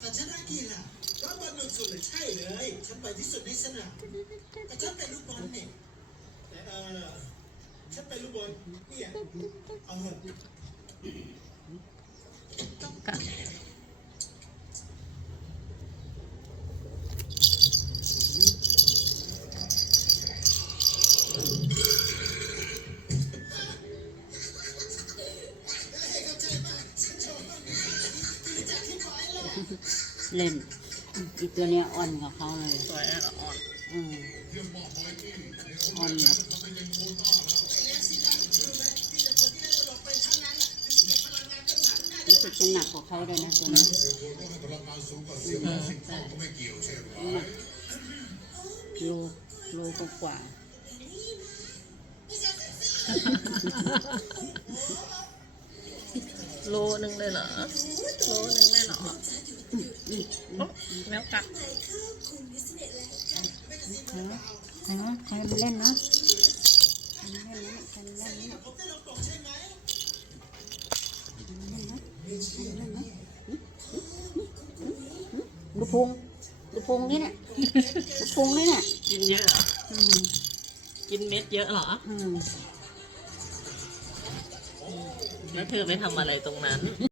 แต่ฉันรักกีฬาเพราะบอลหนุนสุดเลยใช่เลย ฉันไปที่สุดในสนามแต่ฉันเป็นลูกบอลเนี่ยแต่เออฉันเป็นลูกบอลเนี่ยเอาเถอะ เล่นอีตัวเนี้ยอ่อนกับเขาเลยสวยอะอ่อนอืมอ่อนแบบแล้วสินะรู้ไหมที่จะคนที่ได้ตลกเป็นทั้งนั้นอะที่เก็บพลังงานตั้งหนักได้รู้สึกจะหนักกว่าเขาเลยนะตัวนี้อืมโลโลกว่า โลนึงเลยเหรอ โลนึงเลยเหรอโอ๊ะแมวกัดใครวะใครวะใครมันเล่นนะใครมันเล่นนะใครมันเล่นนะผมได้ลงปกใช่ไหมดูพุงดูพุงนี่น่ะดูพุงนี่น่ะกินเยอะเหรออืมกินเม็ดเยอะเหรออืม แล้วเธอไปทำอะไรตรงนั้น